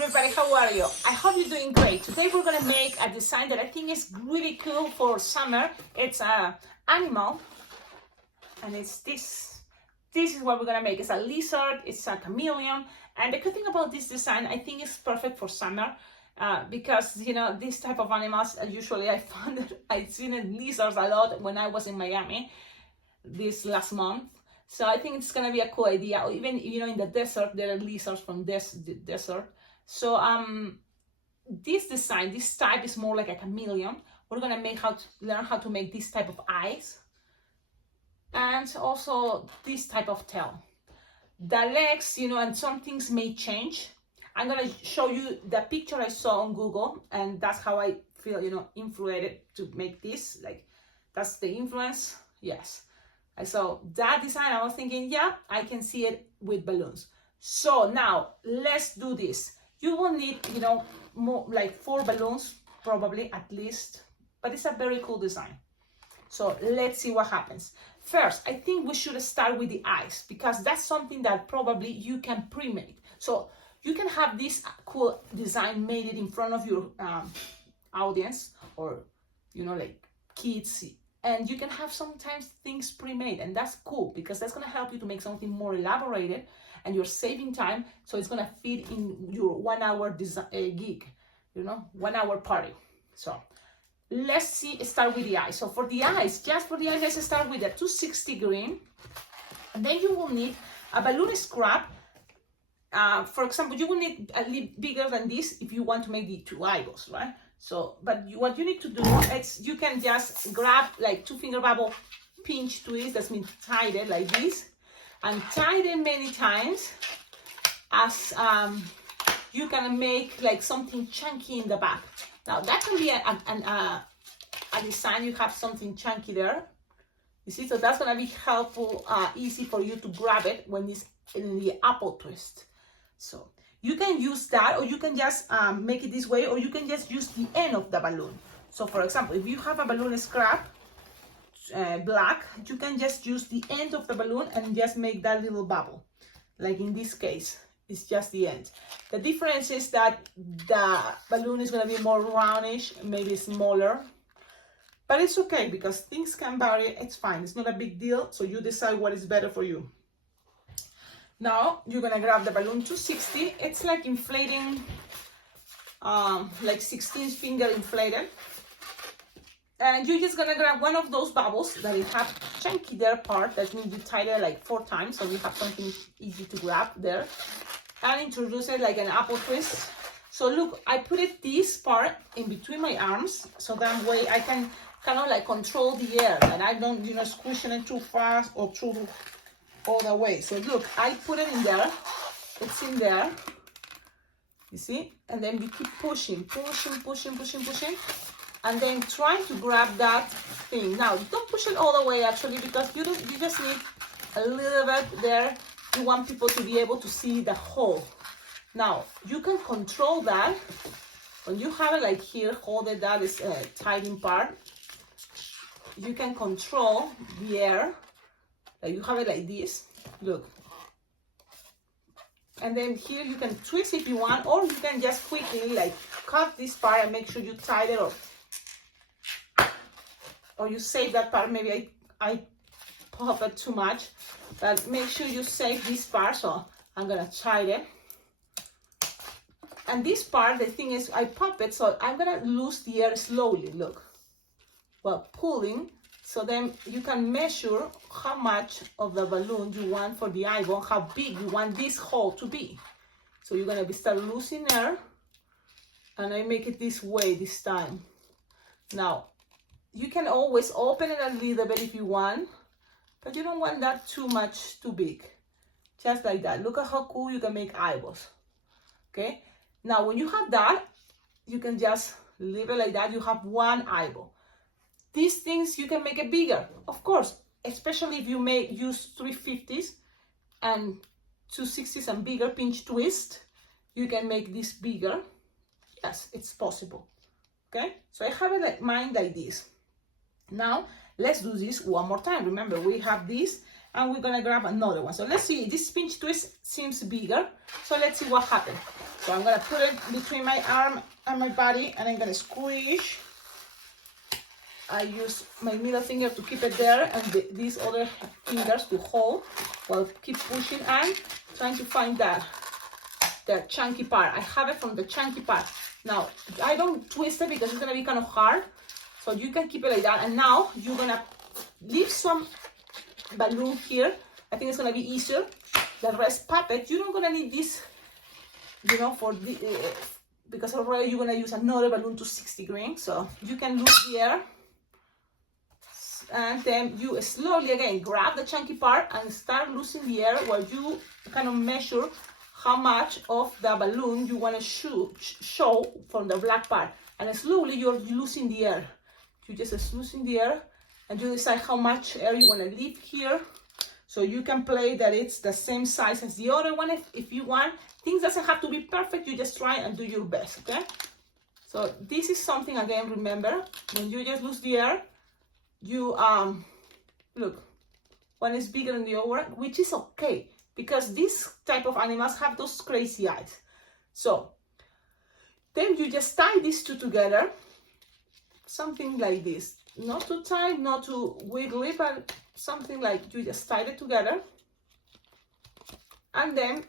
everybody, how are you? I hope you're doing great. Today we're gonna make a design that I think is really cool for summer. It's a animal, and it's this. This is what we're gonna make. It's a lizard, it's a chameleon, and the good thing about this design, I think it's perfect for summer. Because you know this type of animals usually I found that I've seen lizards a lot when I was in Miami this last month. So I think it's gonna be a cool idea. Or even in the desert there are lizards from the desert. So this design, this type is more like a chameleon. We're gonna learn how to make this type of eyes and also this type of tail. The legs, and some things may change. I'm gonna show you the picture I saw on Google, and that's how I feel, influenced to make this. Like, that's the influence. Yes, I saw that design. I was thinking, yeah, I can see it with balloons. So now let's do this. You will need, more like 4 balloons, probably at least, but it's a very cool design. So let's see what happens. First, I think we should start with the eyes because that's something that probably you can pre-make. So you can have this cool design made it in front of your audience or, like kids. And you can have sometimes things pre-made, and that's cool because that's going to help you to make something more elaborated, and you're saving time. So it's going to fit in your 1 hour gig, 1 hour party. So let's start with the eyes. So for the eyes, let's start with a 260 green. And then you will need a balloon scrap. For example, you will need a little bigger than this if you want to make the 2 eyeballs, right? So, but what you need to do is you can just grab like 2-finger bubble, pinch twist, that's means tie it like this, and tie them many times as you can make like something chunky in the back. Now that can be a design. You have something chunky there, you see, so that's gonna be helpful, easy for you to grab it when it's in the apple twist. So you can use that, or you can just make it this way, or you can just use the end of the balloon. So for example, if you have a balloon scrap, black, you can just use the end of the balloon and just make that little bubble. Like in this case, it's just the end. The difference is that the balloon is going to be more roundish, maybe smaller. But it's okay because things can vary, it's fine. It's not a big deal, so you decide what is better for you. Now you're gonna grab the balloon 260. It's like inflating, like 16 finger inflated. And you're just gonna grab one of those bubbles that it have chunky there part. That means you tie it like 4 times, so you have something easy to grab there. And introduce it like an apple twist. So look, I put this part in between my arms, so that way I can kind of like control the air, and I don't, squishing it too fast or too all the way. So look, I put it in there, it's in there, you see, and then we keep pushing, and then trying to grab that thing. Now don't push it all the way actually, because you just need a little bit there. You want people to be able to see the hole. Now you can control that when you have it like here, hold it, that is tight in part. You can control the air. Like you have it like this, look. And then here you can twist if you want, or you can just quickly like cut this part and make sure you tie it up. Or you save that part. Maybe I pop it too much, but make sure you save this part. So I'm gonna tie it. And this part, the thing is, I pop it, so I'm gonna lose the air slowly, look. While pulling. So then you can measure how much of the balloon you want for the eyeball, how big you want this hole to be. So you're gonna start losing air, and I make it this way this time. Now, you can always open it a little bit if you want, but you don't want that too big. Just like that. Look at how cool you can make eyeballs. Okay? Now, when you have that, you can just leave it like that. You have 1 eyeball. These things, you can make it bigger, of course, especially if you use 350s and 260s and bigger pinch twist. You can make this bigger. Yes, it's possible. Okay, so I have it like mine like this. Now let's do this one more time. Remember, we have this, and we're gonna grab another one. So let's see, this pinch twist seems bigger, so let's see what happens. So I'm gonna put it between my arm and my body, and I'm gonna squish. I use my middle finger to keep it there, and these other fingers to hold while keep pushing and trying to find the chunky part. I have it from the chunky part. Now, I don't twist it because it's gonna be kind of hard, so you can keep it like that. And now you're gonna leave some balloon here. I think it's gonna be easier. The rest puppet, you're not gonna need this, you know, for the because already you're gonna use another balloon to 60 grains, so you can lose the air. And then you slowly again grab the chunky part and start losing the air while you kind of measure how much of the balloon you want to show from the black part. And slowly you're losing the air. You just losing the air, and you decide how much air you want to leave here. So you can play that it's the same size as the other one if you want. Things doesn't have to be perfect, you just try and do your best, okay? So this is something, again, remember, when you just lose the air, you look, one is bigger than the other, which is okay because these type of animals have those crazy eyes. So then you just tie these two together, something like this, not too tight, not too wiggly, but something like you just tie it together, and then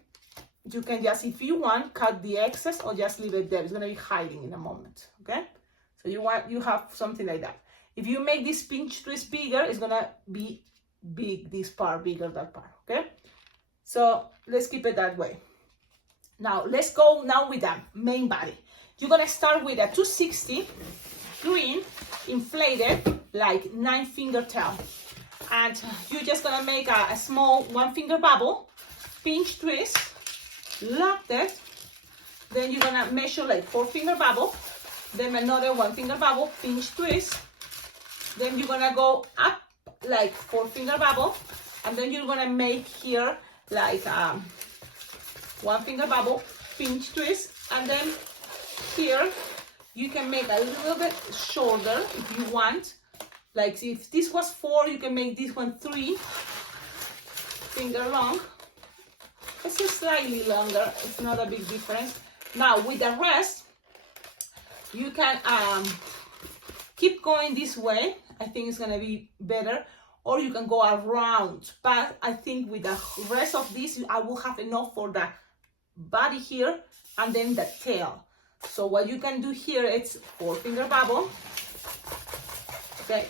you can just, if you want, cut the excess or just leave it there. It's going to be hiding in a moment, okay? So you have something like that. If you make this pinch twist bigger, it's gonna be big, this part, bigger that part, okay? So let's keep it that way. Now, let's go now with the main body. You're gonna start with a 260 green, inflated, like 9-finger tail. And you're just gonna make a small 1-finger bubble, pinch twist, lock it, then you're gonna measure like 4-finger bubble, then another 1-finger bubble, pinch twist, then you're gonna go up like 4-finger bubble, and then you're gonna make here like 1-finger bubble, pinch twist, and then here you can make a little bit shorter if you want. Like if this was 4, you can make this one 3-finger long. It's just slightly longer, it's not a big difference. Now with the rest, you can keep going this way. I think it's gonna be better, or you can go around, but I think with the rest of this I will have enough for the body here and then the tail. So what you can do here, it's 4-finger bubble, okay,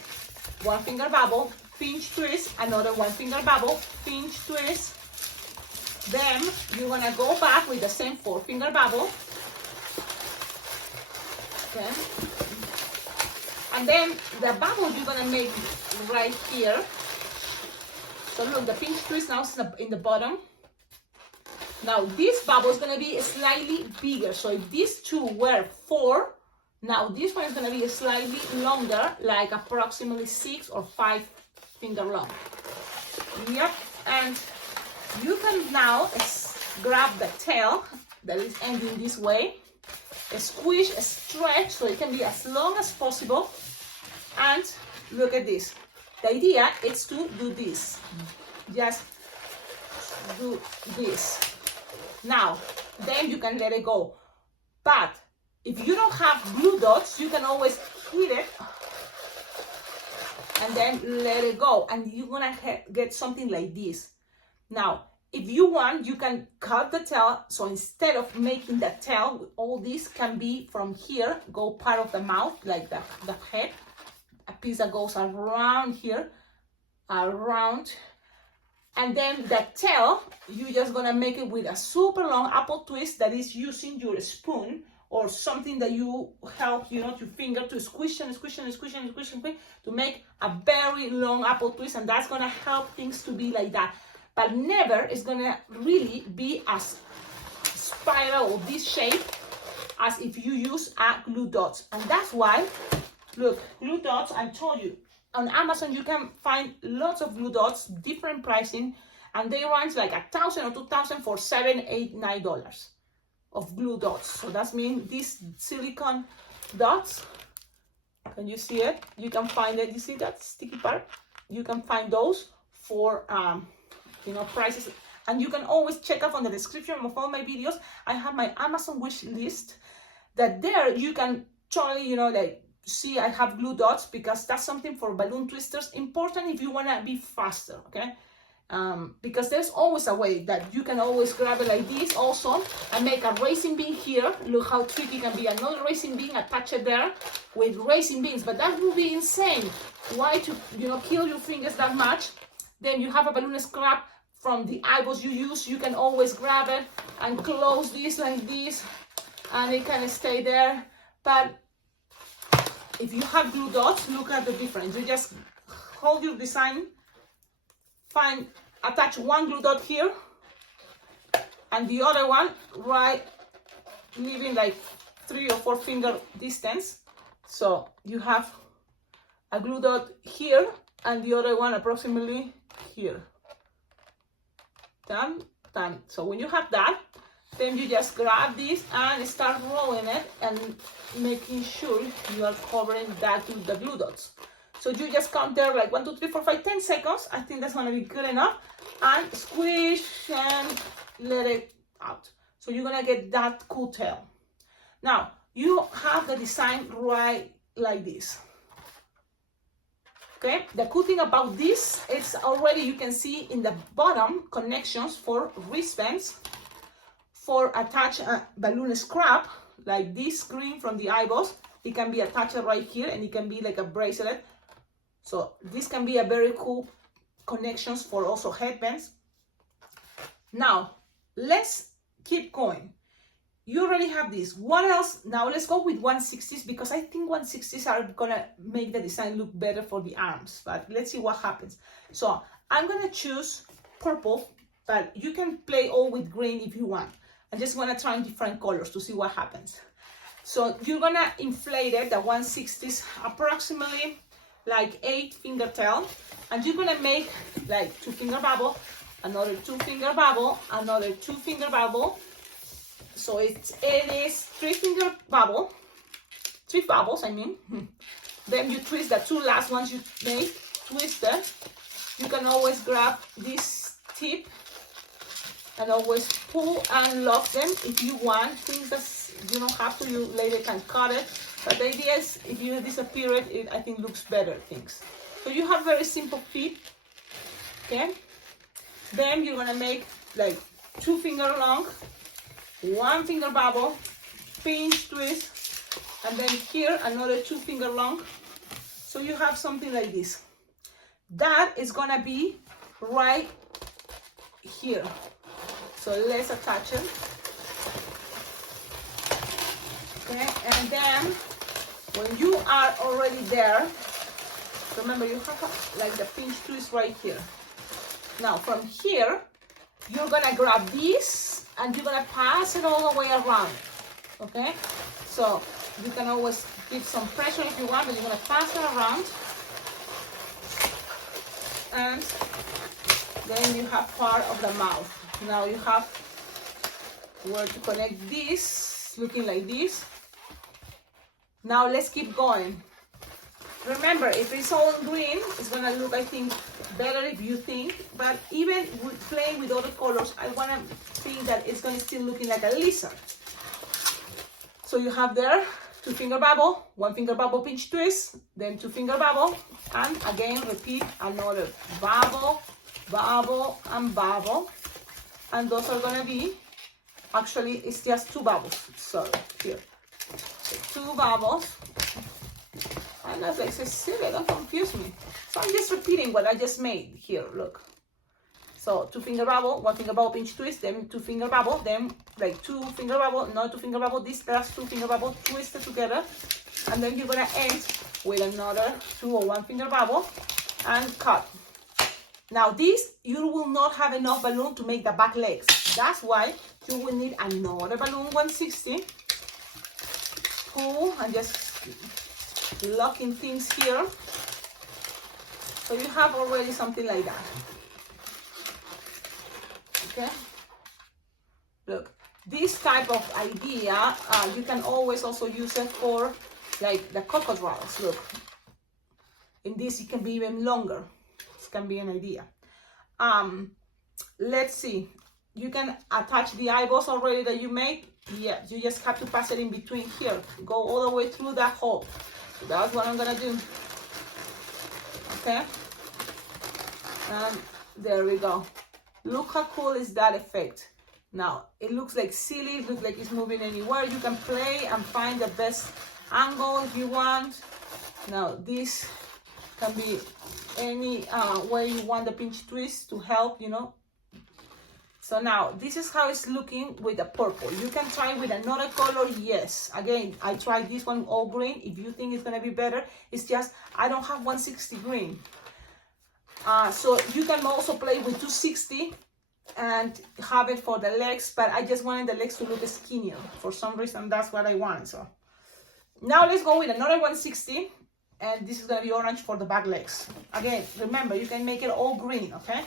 1-finger bubble, pinch twist, another 1-finger bubble, pinch twist, then you're gonna go back with the same 4-finger bubble, okay. And then the bubble you're gonna make right here. So look, the pinch twist now is in the bottom. Now this bubble is gonna be slightly bigger. So if these two were 4, now this one is gonna be slightly longer, like approximately 6 or 5-finger long. Yep, and you can now grab the tail that is ending this way, squish, stretch, so it can be as long as possible. And look at this. The idea is to do this. Just do this. Now, then you can let it go. But if you don't have glue dots, you can always hit it and then let it go. And you're gonna get something like this. Now, if you want, you can cut the tail. So instead of making the tail, all this can be from here, go part of the mouth, like the head. A piece that goes around here, around, and then the tail, you're just gonna make it with a super long apple twist that is using your spoon or something that you help, you know, your finger to squish and squish and squish and squish and squish to make a very long apple twist, and that's gonna help things to be like that. But never is gonna really be as spiral or this shape as if you use a glue dots, and that's why. Look, glue dots, I told you, on Amazon you can find lots of glue dots, different pricing, and they range like $1,000 or $2,000 for $7, $8, $9 of glue dots. So that means these silicone dots, can you see it? You can find it, you see that sticky part? You can find those for, you know, prices And you can always check up on the description of all my videos. I have my Amazon wish list that there you can totally, you know, like see I have glue dots because that's something for balloon twisters, important if you want to be faster, okay? Because there's always a way that you can always grab it like this also and make a racing bean here. Look how tricky it can be. Another racing bean, attach it there with racing beans, but that would be insane. Why to, you know, kill your fingers that much? Then you have a balloon scrap from the eyeballs you use. You can always grab it and close this like this and it can stay there. But if you have glue dots, look at the difference. You just hold your design, attach one glue dot here and the other one right, leaving like 3 or 4 finger distance. So you have a glue dot here and the other one approximately here. Done. So when you have that, then you just grab this and start rolling it and making sure you are covering that with the glue dots. So you just count there like 1, 2, 3, 4, 5, 10 seconds. I think that's gonna be good enough. And squish and let it out. So you're gonna get that cool tail. Now you have the design right like this. Okay, the cool thing about this is already you can see in the bottom connections for wristbands, for attach a balloon scrap like this green from the eyeballs. It can be attached right here and it can be like a bracelet. So this can be a very cool connections for also headbands. Now let's keep going. You already have this. What else? Now let's go with 160s because I think 160s are gonna make the design look better for the arms, but let's see what happens. So I'm gonna choose purple, but you can play all with green if you want. I'm just gonna try different colors to see what happens. So you're gonna inflate it, the 160s, approximately like 8 finger tail, and you're gonna make like 2 finger bubble, another 2 finger bubble, another 2 finger bubble. So it is 3 finger bubble, 3 bubbles I mean. Then you twist the 2 last ones you made, twist them. You can always grab this tip and always pull and lock them if you want. Things that you don't have to, you later can cut it. But the idea is if you disappear it, I think looks better things. So you have very simple feet, okay? Then you're gonna make like 2 finger long, 1 finger bubble, pinch, twist, and then here another 2 finger long. So you have something like this. That is gonna be right here. So let's attach it. Okay, and then when you are already there, remember you have like the pinch twist right here. Now from here, you're gonna grab this and you're gonna pass it all the way around, okay? So you can always give some pressure if you want, but you're gonna pass it around. And then you have part of the mouth. Now you have where to connect this, looking like this. Now let's keep going. Remember, if it's all in green, it's gonna look, I think, better if you think, but even with playing with other colors, I wanna think that it's gonna still looking like a lizard. So you have there 2 finger bubble, 1 finger bubble pinch twist, then 2 finger bubble, and again repeat another bubble, bubble, and bubble. And those are gonna be, actually it's just 2 bubbles, sorry, here. So 2 bubbles. And as I say, Cecilia, don't confuse me. So I'm just repeating what I just made here, look. So 2 finger bubble, 1 finger bubble pinch twist, then 2 finger bubble, then like 2 finger bubble, another 2 finger bubble, this last 2 finger bubble twisted together. And then you're gonna end with another 2 or 1 finger bubble and cut. Now this, you will not have enough balloon to make the back legs. That's why you will need another balloon 160. Pull and just locking things here. So you have already something like that. Okay? Look, this type of idea, you can always also use it for like the crocodiles. Look, in this it can be even longer. This can be an idea. Let's see. you can attach the eyeballs already that you made. Yeah, you just have to pass it in between here. Go all the way through that hole. So that's what I'm gonna do. Okay, and there we go. Look how cool is that effect. Now it looks like silly, it looks like it's moving anywhere. You can play and find the best angle if you want. Now this can be any way you want the pinch twist to help, you know. So now this is how it's looking with the purple. You can try with another color, yes. Again, I tried this one all green. If you think it's gonna be better, it's just I don't have 160 green. So you can also play with 260 and have it for the legs, but I just wanted the legs to look skinnier. For some reason, that's what I wanted. So now let's go with another 160, and this is gonna be orange for the back legs. Again, remember, you can make it all green, okay?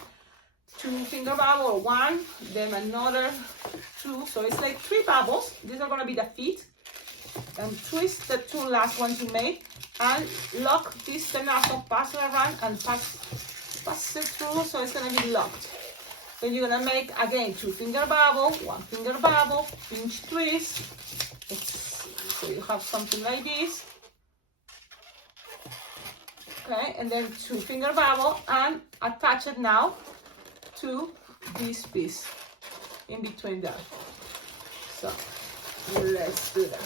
2 finger bubble, 1, then another 2. So it's like 3 bubbles. These are gonna be the feet. And twist the 2 last ones you made, and lock this tenazo, pass it around and pass it through, so it's gonna be locked. Then you're gonna make again 2 finger bubble, 1 finger bubble, pinch twist. So you have something like this. Okay, and then 2 finger bubble and attach it now to this piece in between that. So let's do that.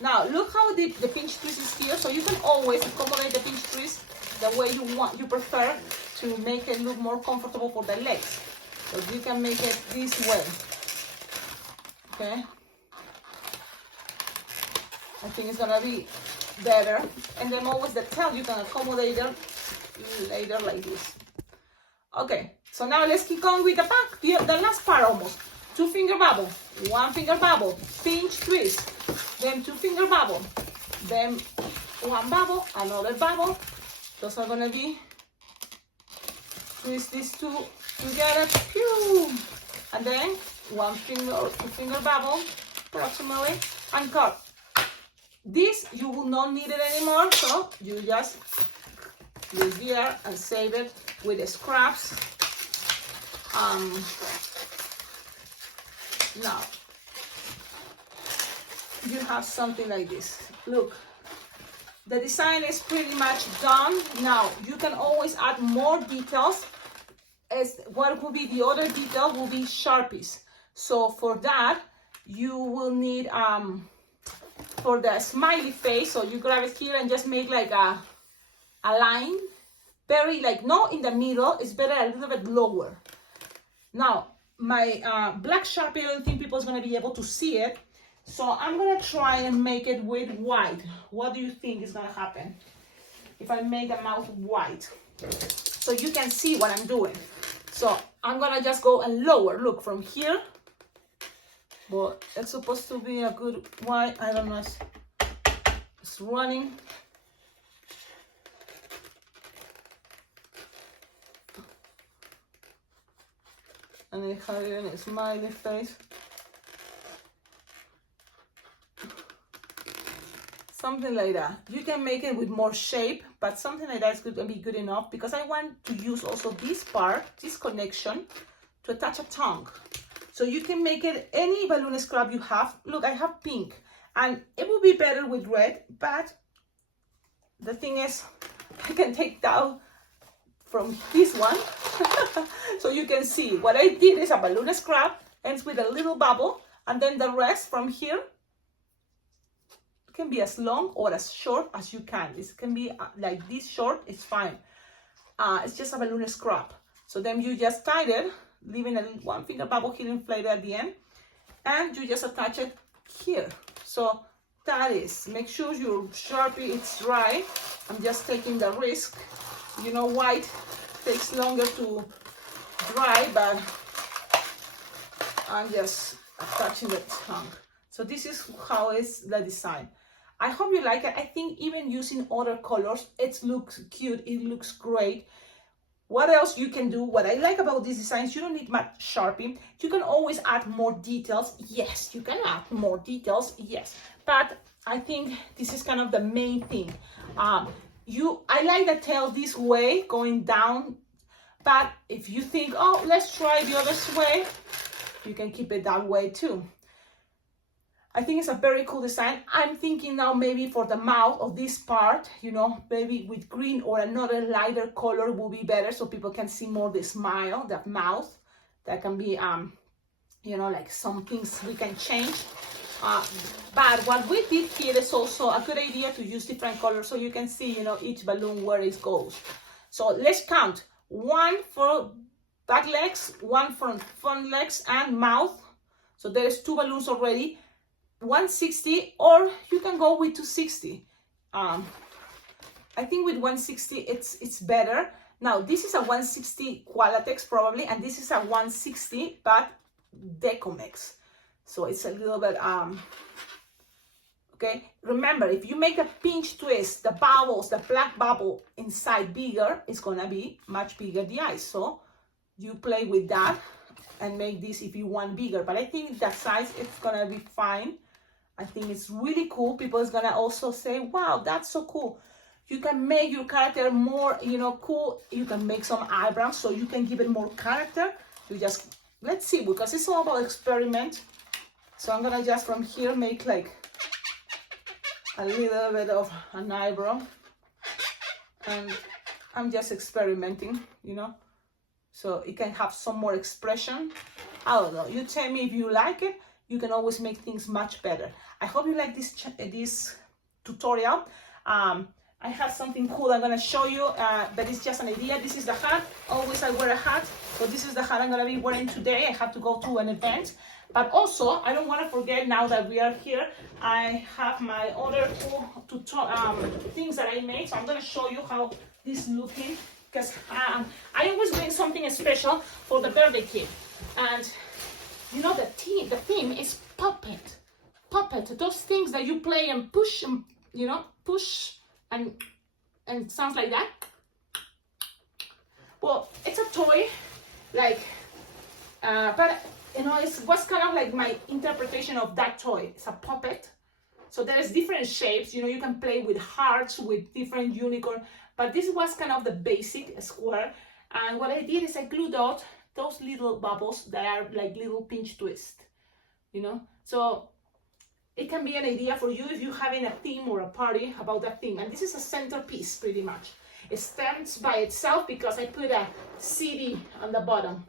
Now look how the pinch twist is here. So you can always accommodate the pinch twist the way you prefer to make it look more comfortable for the legs. So you can make it this way. Okay. I think it's gonna be better. And then always the tail you can accommodate it later like this. Okay, so now let's keep going with the back, the last part almost. 2 finger bubble, 1 finger bubble, pinch twist, then 2 finger bubble, then 1 bubble, another bubble. Those are gonna be, twist these 2 together, pew, and then 1 finger or 2 finger bubble, approximately, and cut. This, you will not need it anymore, so you just leave here and save it with the scraps. Now, you have something like this. Look, the design is pretty much done. Now, you can always add more details. As what will be the other detail will be Sharpies. So for that, you will need for the smiley face, so you grab it here and just make like a line, very like not in the middle, it's better a little bit lower. Now my black Sharpie, I don't think people is going to be able to see it, so I'm going to try and make it with white. What do you think is going to happen if I make the mouth white, so you can see what I'm doing? So I'm going to just go and lower, look, from here. But it's supposed to be a good white. I don't know. It's running. And I have it in a smiley face. Something like that. You can make it with more shape, but something like that is going to be good enough, because I want to use also this part, this connection, to attach a tongue. So you can make it any balloon scrap you have. Look, I have pink, and it would be better with red, but the thing is, I can take down from this one. So you can see what I did is a balloon scrap, ends with a little bubble, and then the rest from here can be as long or as short as you can. This can be like this short, it's fine. It's just a balloon scrap. So then you just tie it, leaving a 1 finger bubble here inflated at the end, and you just attach it here. So that is, make sure your Sharpie is dry. I'm just taking the risk. You know, white takes longer to dry, but I'm just attaching the tongue. So this is how is the design. I hope you like it. I think even using other colors, it looks cute, it looks great. What else you can do? What I like about these designs, you don't need much Sharpie. You can always add more details. Yes, you can add more details. Yes, but I think this is kind of the main thing. I like the tail this way, going down But if you think, oh, let's try the other way, you can keep it that way too. I think it's a very cool design. I'm thinking now maybe for the mouth of this part, you know, maybe with green or another lighter color will be better so people can see more the smile, the mouth. That can be, you know, like some things we can change. But what we did here is also a good idea to use different colors so you can see, you know, each balloon where it goes. So let's count. 1 for back legs, 1 for front legs and mouth. So there's 2 balloons already. 160, or you can go with 260. I think with 160 it's better. Now this is a 160 Qualatex probably, and this is a 160 but Decomex. So it's a little bit okay. Remember, if you make a pinch twist, the bubbles, the black bubble inside bigger, it's gonna be much bigger the eyes. So you play with that and make this if you want bigger. But I think that size it's gonna be fine. I think it's really cool. People is gonna also say, wow, that's so cool. You can make your character more, you know, cool. You can make some eyebrows so you can give it more character. You just, let's see, because it's all about experiment. So I'm gonna just from here make like a little bit of an eyebrow. And I'm just experimenting, you know, so it can have some more expression. I don't know, you tell me if you like it. You can always make things much better. I hope you like this tutorial. I have something cool I'm gonna show you, but it's just an idea. This is the hat. Always I wear a hat. So this is the hat I'm gonna be wearing today. I have to go to an event. But also, I don't wanna forget now that we are here, I have my other cool things that I made. So I'm gonna show you how this looking, because I always bring something special for the birthday kid. And you know, the theme is puppet. Puppet, those things that you play and push, and you know, push and sounds like that. Well, it's a toy, like, but you know, it was kind of like my interpretation of that toy. It's a puppet. So there's different shapes. You know, you can play with hearts, with different unicorn, but this was kind of the basic square. And what I did is I glued out those little bubbles that are like little pinch twist, you know. So it can be an idea for you if you're having a theme or a party about that theme. And this is a centerpiece pretty much. It stands by itself because I put a CD on the bottom.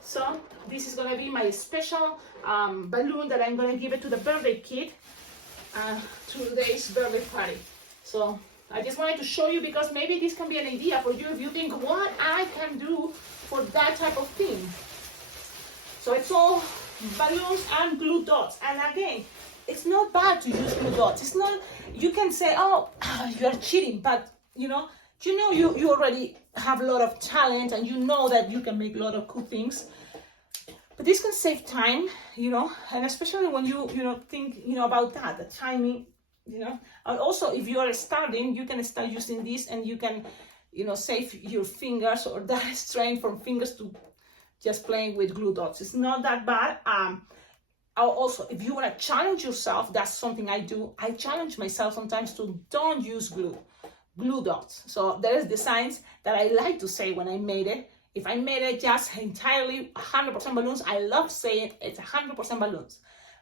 So this is gonna be my special balloon that I'm gonna give it to the birthday kid today's birthday party. So I just wanted to show you because maybe this can be an idea for you if you think what I can do for that type of theme. So it's all balloons and glue dots. And again, it's not bad to use glue dots. It's not, you can say, oh, you're cheating, but you know you already have a lot of talent and you know that you can make a lot of cool things. But this can save time, you know, and especially when you think, you know, about that, the timing, you know. And also if you are starting, you can start using this and you can, you know, save your fingers or that strain from fingers to just playing with glue dots. It's not that bad. Also, if you want to challenge yourself, that's something I do. I challenge myself sometimes to don't use glue dots. So there's designs that I like to say when I made it. If I made it just entirely 100% balloons, I love saying it's 100% balloons.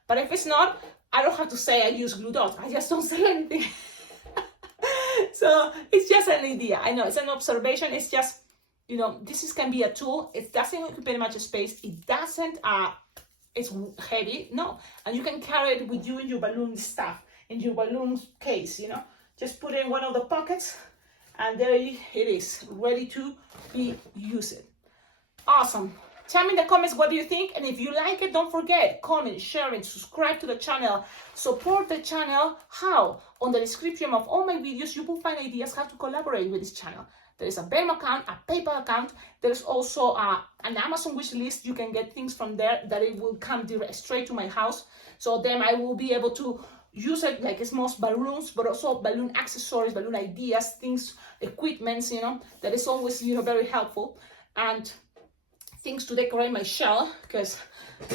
But if it's not, I don't have to say I use glue dots. I just don't say anything. So it's just an idea. I know it's an observation. It's just, you know, this can be a tool. It doesn't occupy much space. It doesn't, it's heavy, no. And you can carry it with you in your balloon stuff, in your balloon case, you know. Just put it in one of the pockets and there it is, ready to be used. Awesome. Tell me in the comments what do you think, and if you like it, don't forget, comment, share, and subscribe to the channel. Support the channel. How? On the description of all my videos, you will find ideas how to collaborate with this channel. There is a Venmo account, a PayPal account. There's also an Amazon wish list. You can get things from there that it will come direct straight to my house. So then I will be able to use it like small balloons, but also balloon accessories, balloon ideas, things, equipments, you know, that is always, you know, very helpful. And things to decorate my shell, because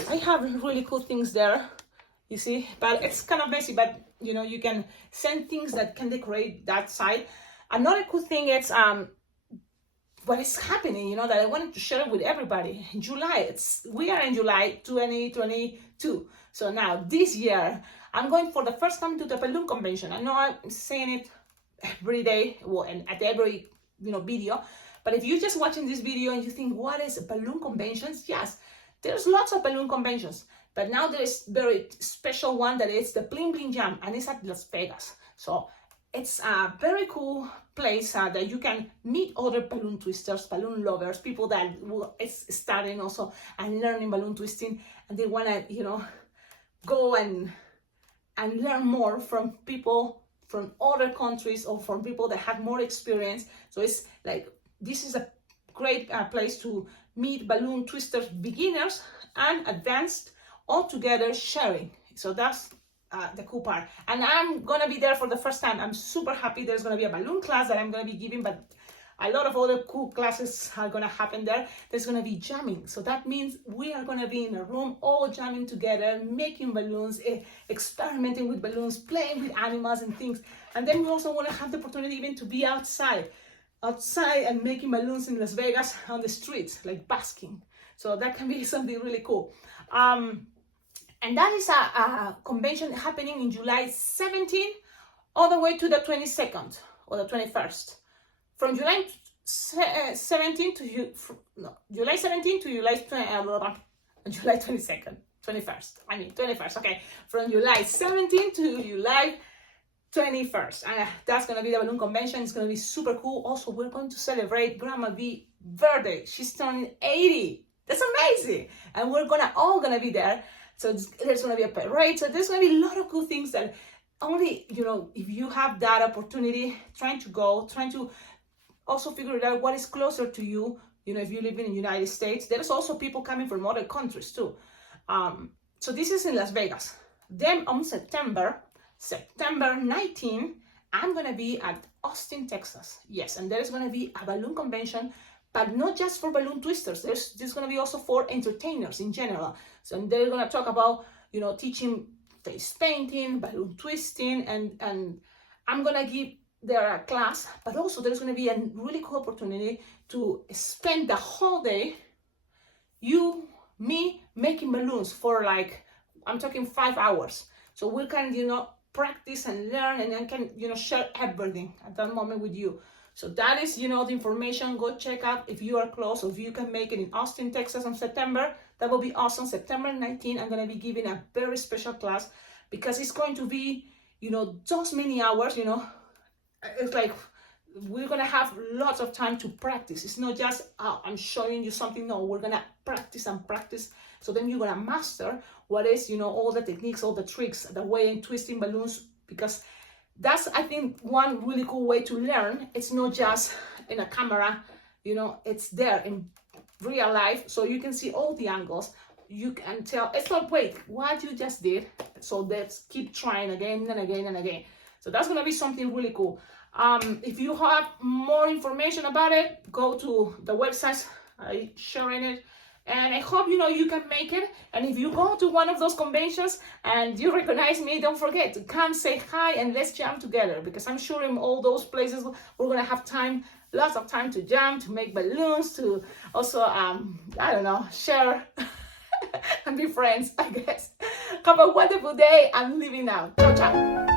I have really cool things there, you see, but it's kind of messy, but you know, you can send things that can decorate that side. Another cool thing is what is happening, you know, that I wanted to share with everybody. In July, we are in July 2022. So now this year, I'm going for the first time to the balloon convention. I know I'm saying it every day, well, and at every, you know, video, but if you're just watching this video and you think, what is balloon conventions? Yes, there's lots of balloon conventions, but now there's very special one that is the Bling Bling Jam, and it's at Las Vegas. So it's a very cool place that you can meet other balloon twisters, balloon lovers, people that is starting also and learning balloon twisting, and they want to, you know, go and learn more from people from other countries or from people that have more experience. So it's like, this is a great place to meet balloon twisters, beginners and advanced, all together sharing. So that's the cool part. And I'm gonna be there for the first time. I'm super happy. There's gonna be a balloon class that I'm gonna be giving, but a lot of other cool classes are gonna happen there. There's gonna be jamming. So that means we are gonna be in a room all jamming together, making balloons, experimenting with balloons, playing with animals and things. And then we also wanna have the opportunity even to be outside and making balloons in Las Vegas on the streets, like basking. So that can be something really cool. And that is a convention happening in July 17th all the way to the 22nd or the 21st. From July 17th to July 17th to July 22nd, 21st. I mean 21st. Okay, from July 17th to July 21st. And that's gonna be the balloon convention. It's gonna be super cool. Also, we're going to celebrate Grandma V's birthday. She's turning 80. That's amazing. And we're all gonna be there. So there's gonna be a parade. So there's gonna be a lot of cool things that only, you know, if you have that opportunity, trying to also figure it out what is closer to you. You know, if you live in the United States, there's also people coming from other countries too. So this is in Las Vegas. Then on September 19, I'm gonna be at Austin, Texas. Yes, and there's gonna be a balloon convention, but not just for balloon twisters. There's gonna be also for entertainers in general. So they're gonna talk about, you know, teaching face painting, balloon twisting, and I'm gonna give there a class, but also there's gonna be a really cool opportunity to spend the whole day, me making balloons for like, I'm talking 5 hours. So we can, you know, practice and learn, and I can, you know, share everything at that moment with you. So that is, you know, the information. Go check out if you are close, or if you can make it in Austin, Texas on September. That will be awesome. September 19, I'm going to be giving a very special class because it's going to be, you know, those many hours, you know, it's like we're going to have lots of time to practice. It's not just, I'm showing you something. No, we're going to practice and practice. So then you're going to master what is, you know, all the techniques, all the tricks, the way in twisting balloons, because that's, I think, one really cool way to learn. It's not just in a camera, you know, it's there in real life. So you can see all the angles. You can tell, it's not, wait, what you just did. So let's keep trying again and again and again. So that's going to be something really cool. If you have more information about it, go to the website. I'm sharing it. And I hope, you know, you can make it. And if you go to one of those conventions and you recognize me, don't forget to come say hi and let's jam together. Because I'm sure in all those places, we're going to have time, lots of time to jam, to make balloons, to also, I don't know, share and be friends, I guess. Have a wonderful day. I'm leaving now. Ciao, ciao.